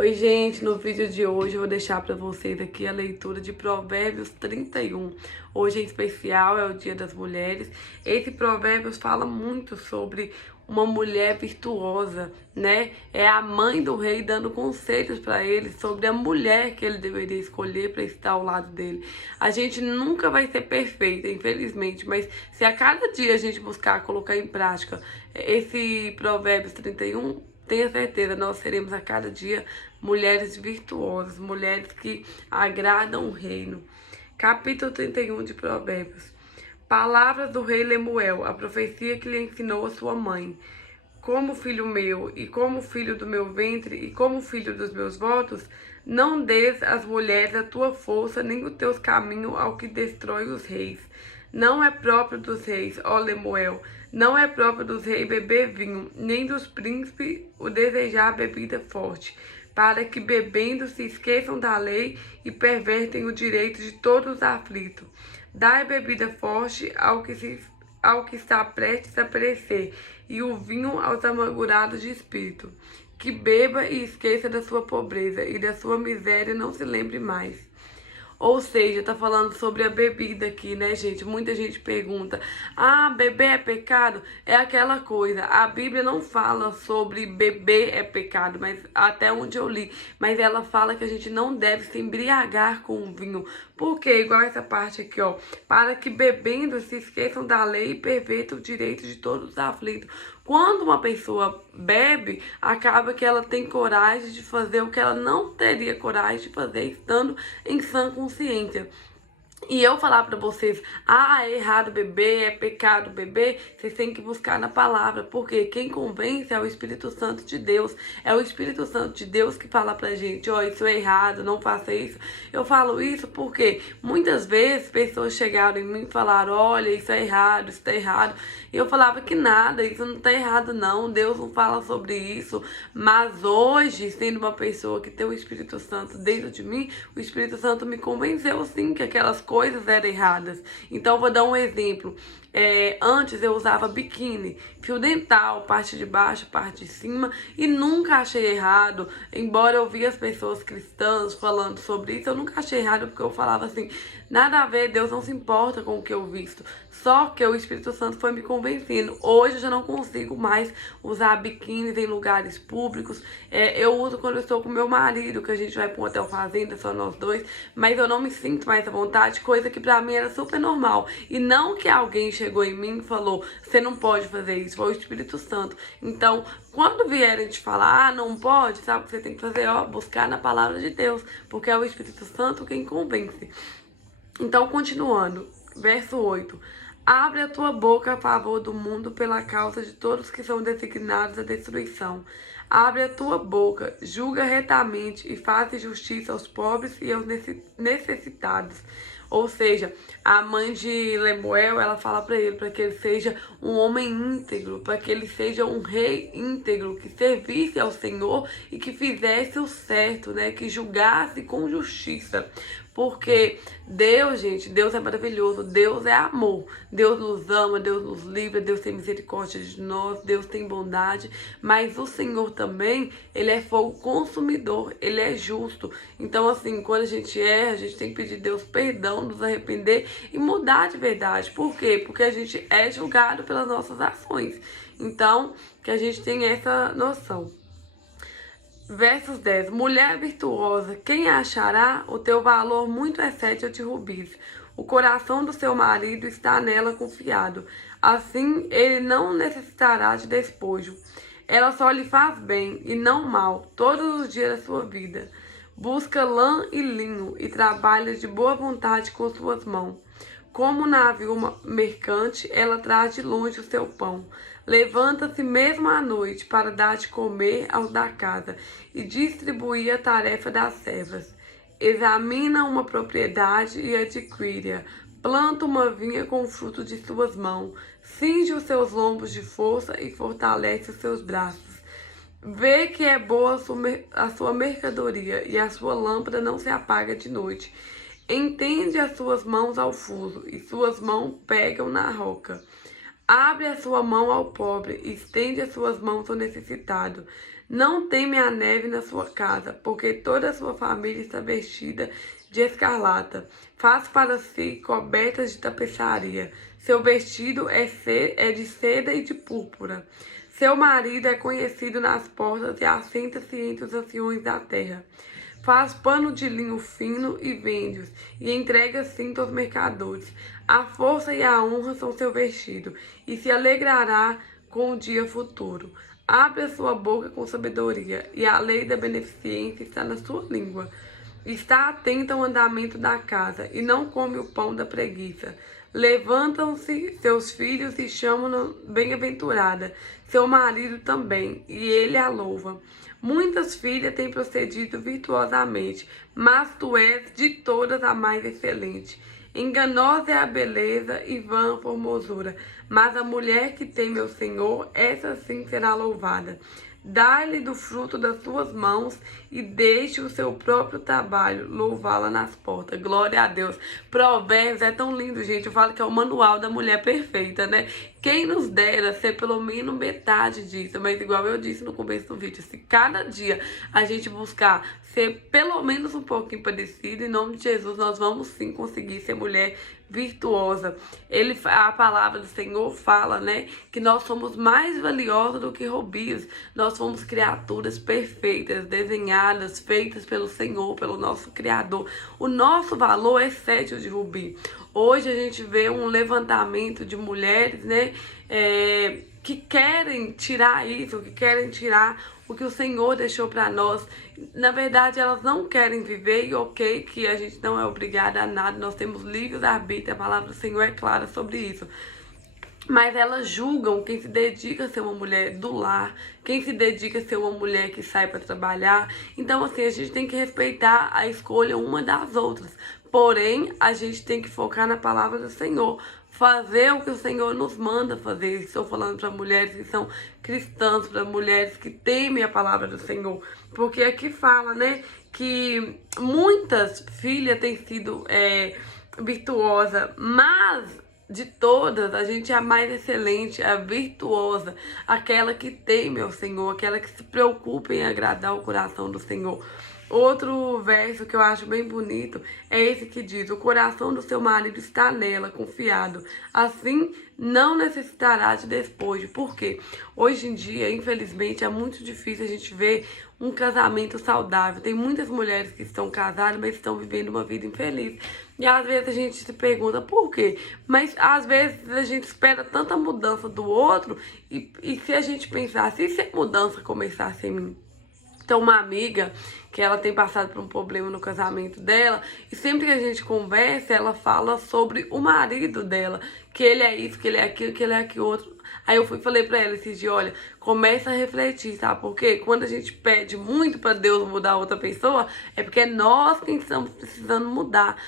Oi, gente, no vídeo de hoje eu vou deixar para vocês aqui a leitura de Provérbios 31. Hoje em especial é o Dia das Mulheres. Esse Provérbios fala muito sobre uma mulher virtuosa, né? É a mãe do rei dando conselhos para ele sobre a mulher que ele deveria escolher para estar ao lado dele. A gente nunca vai ser perfeita, infelizmente, mas se a cada dia a gente buscar colocar em prática esse Provérbios 31, tenha certeza, nós seremos a cada dia mulheres virtuosas, mulheres que agradam o reino. Capítulo 31 de Provérbios. Palavras do rei Lemuel, a profecia que lhe ensinou a sua mãe. Como filho meu, e como filho do meu ventre, e como filho dos meus votos, não des às mulheres a tua força, nem os teus caminhos ao que destrói os reis. Não é próprio dos reis, ó Lemuel, não é próprio dos reis beber vinho, nem dos príncipes o desejar bebida forte, para que bebendo se esqueçam da lei e pervertem o direito de todos os aflitos. Dai bebida forte ao que está prestes a perecer, e o vinho aos amargurados de espírito. Que beba e esqueça da sua pobreza, e da sua miséria não se lembre mais. Ou seja, tá falando sobre a bebida aqui, né, gente? Muita gente pergunta: ah, beber é pecado? É aquela coisa. A Bíblia não fala sobre beber é pecado, mas até onde eu li. Mas ela fala que a gente não deve se embriagar com o vinho. Por quê? Igual essa parte aqui, ó. Para que bebendo se esqueçam da lei e pervertam o direito de todos os aflitos. Quando uma pessoa bebe, acaba que ela tem coragem de fazer o que ela não teria coragem de fazer estando em sã consciência. E eu falar pra vocês, ah, é errado beber, é pecado beber, vocês têm que buscar na palavra, porque quem convence é o Espírito Santo de Deus. É o Espírito Santo de Deus que fala pra gente, ó, isso é errado, não faça isso. Eu falo isso porque muitas vezes pessoas chegaram em mim e falaram, olha, isso é errado, isso tá errado. E eu falava que nada, isso não tá errado não, Deus não fala sobre isso. Mas hoje, sendo uma pessoa que tem o Espírito Santo dentro de mim, o Espírito Santo me convenceu sim que aquelas coisas eram erradas. Então, vou dar um exemplo. Antes eu usava biquíni, fio dental, parte de baixo, parte de cima, e nunca achei errado. Embora eu via as pessoas cristãs falando sobre isso, eu nunca achei errado, porque eu falava assim, nada a ver, Deus não se importa com o que eu visto. Só que o Espírito Santo foi me convencendo. Hoje eu já não consigo mais usar biquínis em lugares públicos. Eu uso quando eu estou com meu marido, que a gente vai para um hotel fazenda, só nós dois, mas eu não me sinto mais à vontade, coisa que pra mim era super normal. E não que alguém chegou em mim e falou, você não pode fazer isso, foi o Espírito Santo. Então, quando vierem te falar, ah, não pode, sabe o que você tem que fazer? Ó, buscar na palavra de Deus, porque é o Espírito Santo quem convence. Então, continuando, verso 8. Abre a tua boca a favor do mundo pela causa de todos que são designados à destruição. Abre a tua boca, julga retamente e faz justiça aos pobres e aos necessitados. Ou seja, a mãe de Lemuel, ela fala para ele, para que ele seja um homem íntegro, para que ele seja um rei íntegro, que servisse ao Senhor e que fizesse o certo, né? Que julgasse com justiça. Porque Deus, gente, Deus é maravilhoso, Deus é amor, Deus nos ama, Deus nos livra, Deus tem misericórdia de nós, Deus tem bondade, mas o Senhor também, Ele é fogo consumidor, Ele é justo. Então, assim, quando a gente erra, a gente tem que pedir a Deus perdão, nos arrepender e mudar de verdade. Por quê? Porque a gente é julgado pelas nossas ações. Então, que a gente tenha essa noção. Versos 10. Mulher virtuosa, quem achará? O teu valor muito excede ao de rubis. O coração do seu marido está nela confiado. Assim, ele não necessitará de despojo. Ela só lhe faz bem e não mal todos os dias da sua vida. Busca lã e linho e trabalha de boa vontade com suas mãos. Como navio mercante, ela traz de longe o seu pão. Levanta-se mesmo à noite para dar de comer aos da casa e distribuir a tarefa das servas. Examina uma propriedade e adquire-a. Planta uma vinha com o fruto de suas mãos. Cinge os seus lombos de força e fortalece os seus braços. Vê que é boa a sua mercadoria e a sua lâmpada não se apaga de noite. Entende as suas mãos ao fuso e suas mãos pegam na roca. Abre a sua mão ao pobre e estende as suas mãos ao necessitado. Não teme a neve na sua casa, porque toda a sua família está vestida de escarlata. Faz para si cobertas de tapeçaria. Seu vestido é de seda e de púrpura. Seu marido é conhecido nas portas e assenta-se entre os anciões da terra. Faz pano de linho fino e vende-os, e entrega cinto aos mercadores. A força e a honra são seu vestido, e se alegrará com o dia futuro. Abre a sua boca com sabedoria, e a lei da beneficência está na sua língua. Está atento ao andamento da casa, e não come o pão da preguiça. Levantam-se seus filhos e chamam-na bem-aventurada, seu marido também, e ele a louva. Muitas filhas têm procedido virtuosamente, mas tu és de todas a mais excelente. Enganosa é a beleza e vã a formosura, mas a mulher que teme ao Senhor, essa sim será louvada. Dá-lhe do fruto das suas mãos e deixe o seu próprio trabalho louvá-la nas portas. Glória a Deus. Provérbios é tão lindo, gente. Eu falo que é o manual da mulher perfeita, né? Quem nos dera ser pelo menos metade disso, mas igual eu disse no começo do vídeo, se cada dia a gente buscar ser pelo menos um pouquinho parecido, em nome de Jesus, nós vamos sim conseguir ser mulher virtuosa. A palavra do Senhor fala, né, que nós somos mais valiosos do que rubios. Nós somos criaturas perfeitas, desenhadas, feitas pelo Senhor, pelo nosso Criador. O nosso valor excede o de rubi. Hoje a gente vê um levantamento de mulheres, né, que querem tirar isso, que querem tirar o que o Senhor deixou para nós. Na verdade, elas não querem viver, e ok, que a gente não é obrigada a nada, nós temos livre-arbítrio, a palavra do Senhor é clara sobre isso. Mas elas julgam quem se dedica a ser uma mulher do lar, quem se dedica a ser uma mulher que sai para trabalhar. Então, assim, a gente tem que respeitar a escolha uma das outras. Porém, a gente tem que focar na palavra do Senhor. Fazer o que o Senhor nos manda fazer. Estou falando para mulheres que são cristãs, para mulheres que temem a palavra do Senhor. Porque aqui fala, né, que muitas filhas têm sido virtuosas, mas de todas, a gente é a mais excelente, a virtuosa, aquela que teme ao Senhor, aquela que se preocupa em agradar o coração do Senhor. Outro verso que eu acho bem bonito é esse que diz: o coração do seu marido está nela, confiado. Assim, não necessitará de despojo. Por quê? Hoje em dia, infelizmente, é muito difícil a gente ver um casamento saudável. Tem muitas mulheres que estão casadas, mas estão vivendo uma vida infeliz. E às vezes a gente se pergunta por quê? Mas às vezes a gente espera tanta mudança do outro, e se a gente pensasse, e se a mudança começasse em mim? Então, uma amiga que ela tem passado por um problema no casamento dela, e sempre que a gente conversa, ela fala sobre o marido dela, que ele é isso, que ele é aquilo, que ele é aquilo outro. Aí eu falei pra ela esses dias: olha, começa a refletir, sabe? Porque quando a gente pede muito pra Deus mudar outra pessoa, é porque é nós quem estamos precisando mudar.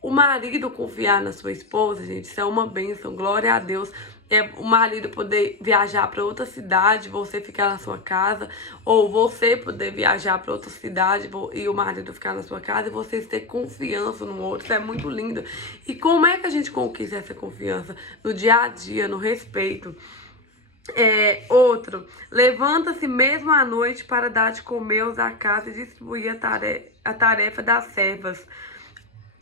O marido confiar na sua esposa, gente, isso é uma bênção, glória a Deus. É o marido poder viajar para outra cidade, você ficar na sua casa, ou você poder viajar para outra cidade e o marido ficar na sua casa, e vocês ter confiança no outro. Isso é muito lindo. E como é que a gente conquista essa confiança? No dia a dia, no respeito. Outro, levanta-se mesmo à noite para dar de comer aos da casa e distribuir a tarefa das servas.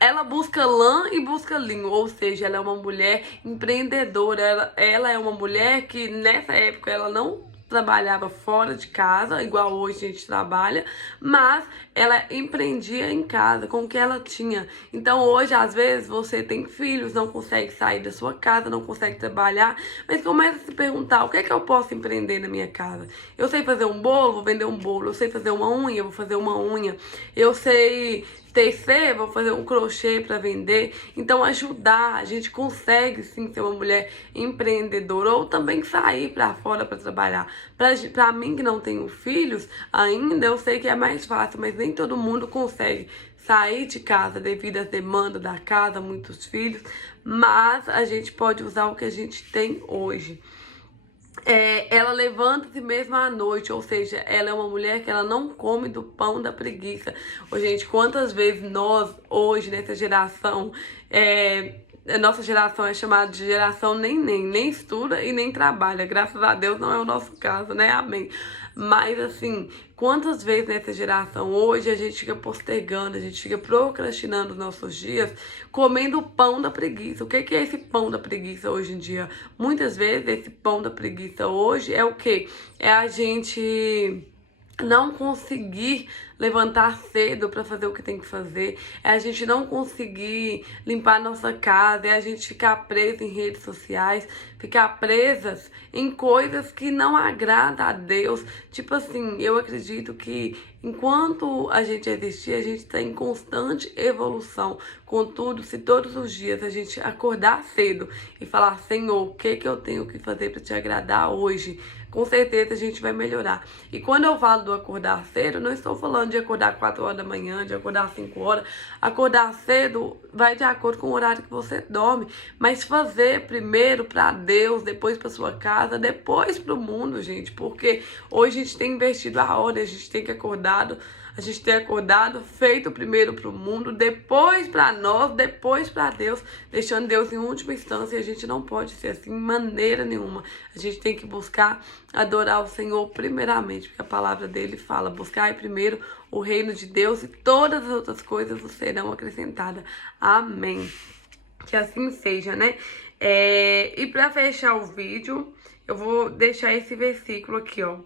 Ela busca lã e busca linho, ou seja, ela é uma mulher empreendedora. Ela é uma mulher que nessa época ela não trabalhava fora de casa, igual hoje a gente trabalha, mas ela empreendia em casa com o que ela tinha. Então hoje, às vezes, você tem filhos, não consegue sair da sua casa, não consegue trabalhar, mas começa a se perguntar: o que é que eu posso empreender na minha casa? Eu sei fazer um bolo, vou vender um bolo. Eu sei fazer uma unha, vou fazer uma unha. Eu sei tecer, vou fazer um crochê para vender. Então, ajudar, a gente consegue sim ser uma mulher empreendedora, ou também sair para fora para trabalhar. Para mim, que não tenho filhos ainda, eu sei que é mais fácil, mas nem todo mundo consegue sair de casa devido às demandas da casa, muitos filhos, mas a gente pode usar o que a gente tem hoje. Ela levanta-se mesmo à noite, ou seja, ela é uma mulher que ela não come do pão da preguiça. Ô, gente, quantas vezes nós, hoje, nessa geração, a nossa geração é chamada de geração nem estuda e nem trabalha. Graças a Deus não é o nosso caso, né? Amém. Mas assim, quantas vezes nessa geração hoje a gente fica postergando, a gente fica procrastinando os nossos dias, comendo o pão da preguiça. O que é esse pão da preguiça hoje em dia? Muitas vezes esse pão da preguiça hoje é o quê? É a gente não conseguir levantar cedo para fazer o que tem que fazer, é a gente não conseguir limpar nossa casa, é a gente ficar preso em redes sociais, ficar presas em coisas que não agradam a Deus. Tipo assim, eu acredito que enquanto a gente existir, a gente está em constante evolução. Contudo, se todos os dias a gente acordar cedo e falar, Senhor, o que eu tenho que fazer para te agradar hoje? Com certeza a gente vai melhorar. E quando eu falo do acordar cedo, não estou falando de acordar 4 horas da manhã, de acordar 5 horas. Acordar cedo vai de acordo com o horário que você dorme. Mas fazer primeiro para Deus, depois para sua casa, depois para o mundo, gente. Porque hoje a gente tem investido a hora, a gente tem que a gente tem acordado, feito primeiro para o mundo, depois para nós, depois para Deus, deixando Deus em última instância. E a gente não pode ser assim de maneira nenhuma. A gente tem que buscar adorar o Senhor primeiramente, porque a palavra dele fala, buscai primeiro o reino de Deus e todas as outras coisas vos serão acrescentadas. Amém. Que assim seja, né? E para fechar o vídeo, eu vou deixar esse versículo aqui, ó.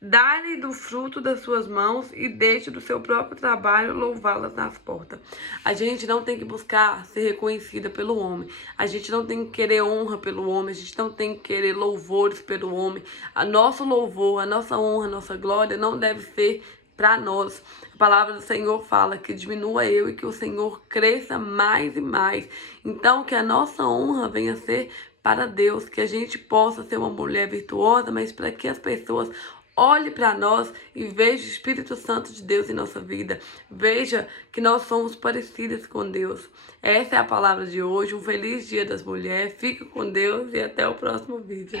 Dá-lhe do fruto das suas mãos e deixe do seu próprio trabalho louvá-las nas portas. A gente não tem que buscar ser reconhecida pelo homem. A gente não tem que querer honra pelo homem. A gente não tem que querer louvores pelo homem. A nosso louvor, a nossa honra, a nossa glória não deve ser para nós. A palavra do Senhor fala que diminua eu e que o Senhor cresça mais e mais. Então, que a nossa honra venha a ser para Deus, que a gente possa ser uma mulher virtuosa, mas para que as pessoas olhe para nós e veja o Espírito Santo de Deus em nossa vida. Veja que nós somos parecidas com Deus. Essa é a palavra de hoje. Um feliz Dia das Mulheres. Fique com Deus e até o próximo vídeo.